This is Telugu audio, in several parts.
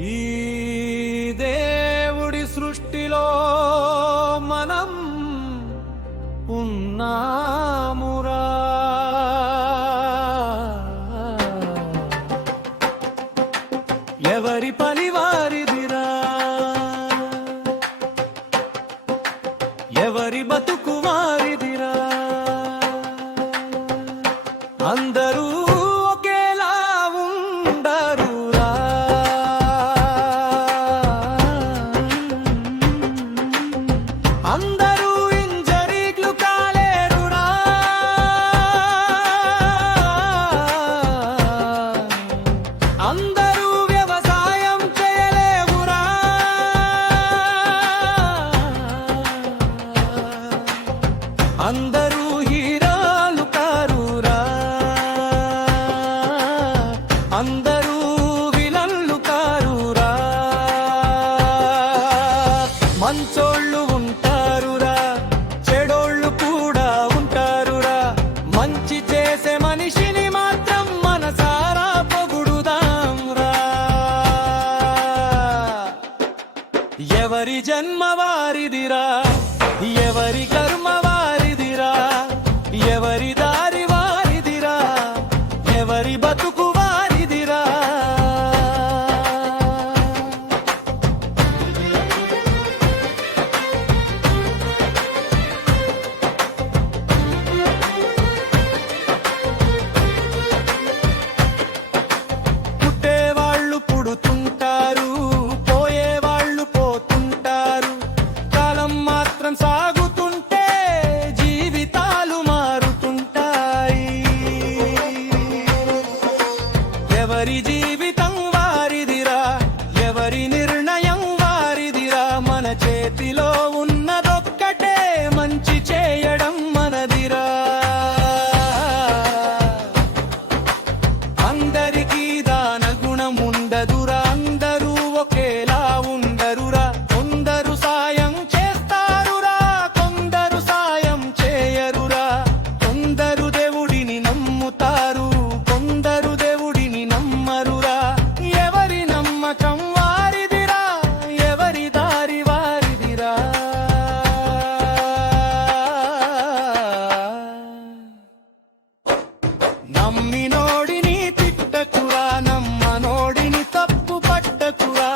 ఈ దేవుడి సృష్టిలో మనం ఉన్నామురా. ఎవరి పని వారిదిరా, ఎవరి బతుకు వారిదిరా. అందరూ ఒకేలా ఉండరురా. అందరూ ఇంజరీలు కాలేరురా. అందరూ వ్యవసాయం చేయలేవురా. అందరూ హీరోలు కారురా. అందరూ విలన్లు కారురా. మంచోళ్ళు ఉంటారురా, చెడోళ్ళు కూడా ఉంటారురా. మంచి చేసే మనిషిని మాత్రం మనసారా పొగుడుదాంరా. ఎవరి జన్మ వారిదిరా, ఎవరి కర్మ వారిదిరా. ఎవరి దారి వారిదిరా, ఎవరి బతుకు వారిదిరా. పుట్టేవాళ్ళు పుడుతుంటారు, పోయేవాళ్ళు పోతుంటారు. కాలం మాత్రం సాగుతుంటే జీవితాలు మారుతుంటాయి. ఎవరి జీవితం వారిదిరా, ఎవరి నిర్ణయం వారిదిరా. మన చేతిలో ఉన్నదొక్కటే, మంచి చేయడం మనదిరా. అందరికీ దాన గుణం ఉండదురా. అందరూ ఒకేలా ఉండరురా. కొందరు సాయం చేస్తారురా, కొందరు సాయం చేయరురా. కొందరు దేవుడిని నమ్ముతారు, కొందరు దేవుడిని నమ్మరురా. ఎవరి నమ్మకం వారిదిరా, ఎవరి దారి వారిదిరా. నమ్మినోడిని తిట్టకురా, నమ్మనోడిని తప్పు పట్టకురా.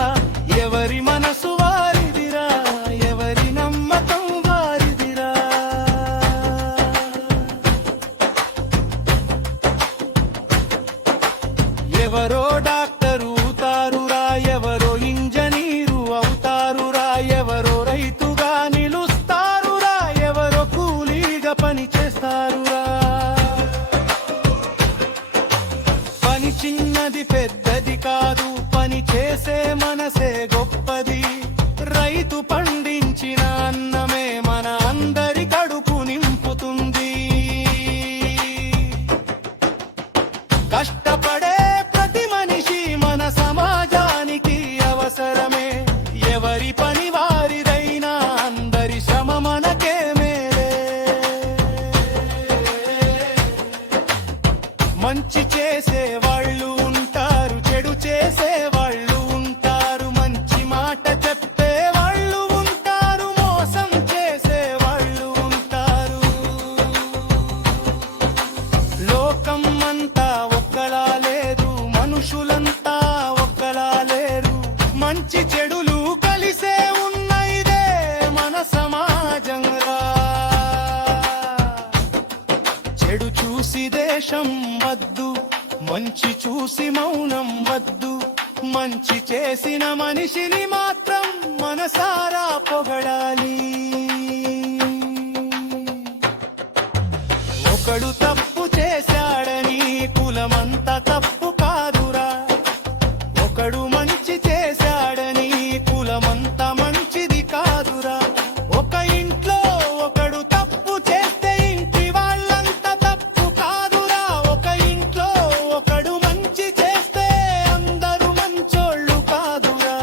ఎవరి మనసు వారిదిరా, ఎవరి నమ్మకం వారిదిరా. ఎవరో డాక్టరు అవుతారురా, ఎవరో ఇంజనీరు అవుతారురా. ఎవరో రైతుగా నిలుస్తారురా, ఎవరో కూలీగా పని చేస్తారురా. పని చిన్నది పెద్దది కాదు, పని చేసే మనసే గొప్పది. రైతు పండించిన అన్నమే మన అందరి కడుపు నింపుతుంది. కష్టపడే ప్రతి మనిషి మన సమాజానికి అవసరమే. ఎవరి పని వారిదైనా అందరి శ్రమ మనకే మేలే. మంచి చేసే వాళ్ళు ఉంటారు, చెడు చేసే వాళ్ళు ఉంటారు. మంచి మాట చెప్పే వాళ్ళు ఉంటారు, మోసం చేసే వాళ్ళు ఉంటారు. లోకం అంతా ఒక్కలా లేదు, మనుషులంతా ఒక్కలా లేరు. మంచి చెడులు కలిసే ఉన్న ఇదే మన సమాజంరా. చెడు చూసి దేశం వద్దు, మంచి చూసి మౌనం వద్దు. మంచి చేసిన మనిషిని మాత్రం మనసారా పొగడాలి. ఒకడు తప్పు చేశాడని కులమంతా తప్పు కాదురా. ఒకడు మంచి చేశాడని కులమంతా మంచిది కాదురా. ఒక ఇంట్లో ఒకడు తప్పు చేస్తే ఇంటి వాళ్ళంతా తప్పు కాదురా. ఒక ఇంట్లో ఒకడు మంచి చేస్తే అందరూ మంచోళ్ళు కాదురా.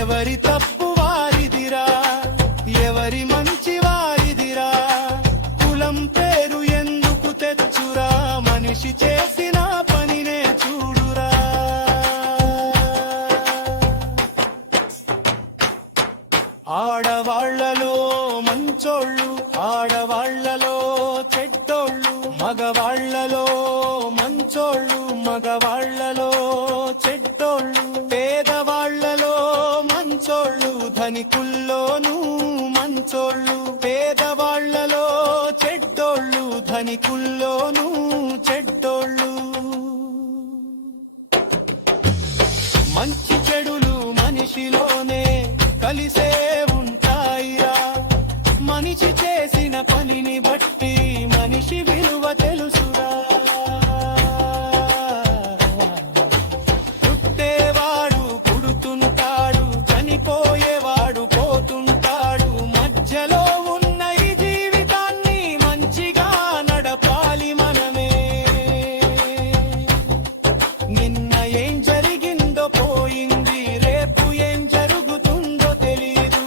ఎవరి తప్పు వారిదిరా, ఎవరి మంచి వారిదిరా. కులం పేరు ఎందుకు తెచ్చురా, మనిషి చేసిన పనినే చూడురా. మంచోళ్ళు మగవాళ్లలో చెడ్డోళ్ళు, పేదవాళ్లలో మంచోళ్ళు ధనికుల్లోనూ మంచోళ్ళు, పేదవాళ్లలో చెడ్డోళ్ళు ధనికుల్లోనూ చెడ్డోళ్ళు. మంచి చెడులు మనిషిలోనే కలిసే ఉంటాయిరా, మనిషి చేసిన పనిని బట్టి మనిషి విలువ తెలుసురా. పుట్టేవాడు పుడుతుంటాడు, చనిపోయేవాడు పోతుంటాడు, మధ్యలో ఉన్న ఈ జీవితాన్ని మంచిగా నడపాలి మనమే. నిన్న ఏం జరిగిందో పోయింది, రేపు ఏం జరుగుతుందో తెలీదు.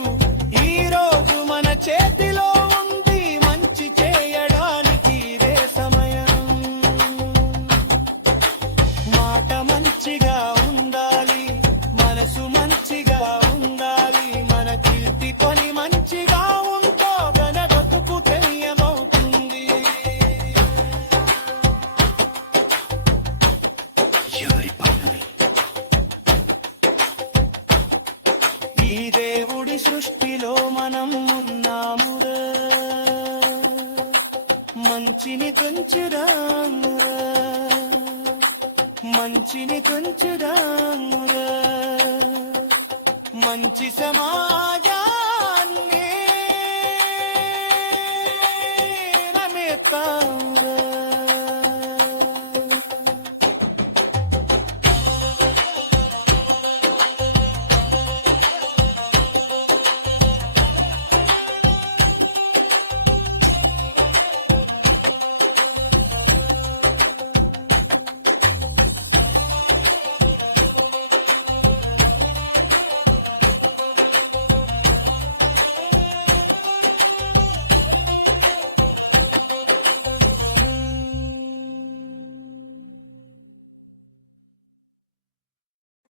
ఈ రోజు మన చేతిలో ఉంది, మంచి చేయడానికి ఇదే సమయం. మాట మంచిగా ఉండాలి, మనసు మంచిగా ఉండాలి, మన కీర్తి పని మంచిగా ఉందో గన బతుకు తెలియమవుతుంది. ఎవరి పనులు ఈ దేవుడి సృష్టిలో మనం ఉన్నామురా, మంచిని పెంచుదామురా, మంచిని పెంచుదామురా, మంచి సమాజాన్ని నమేద్దాం.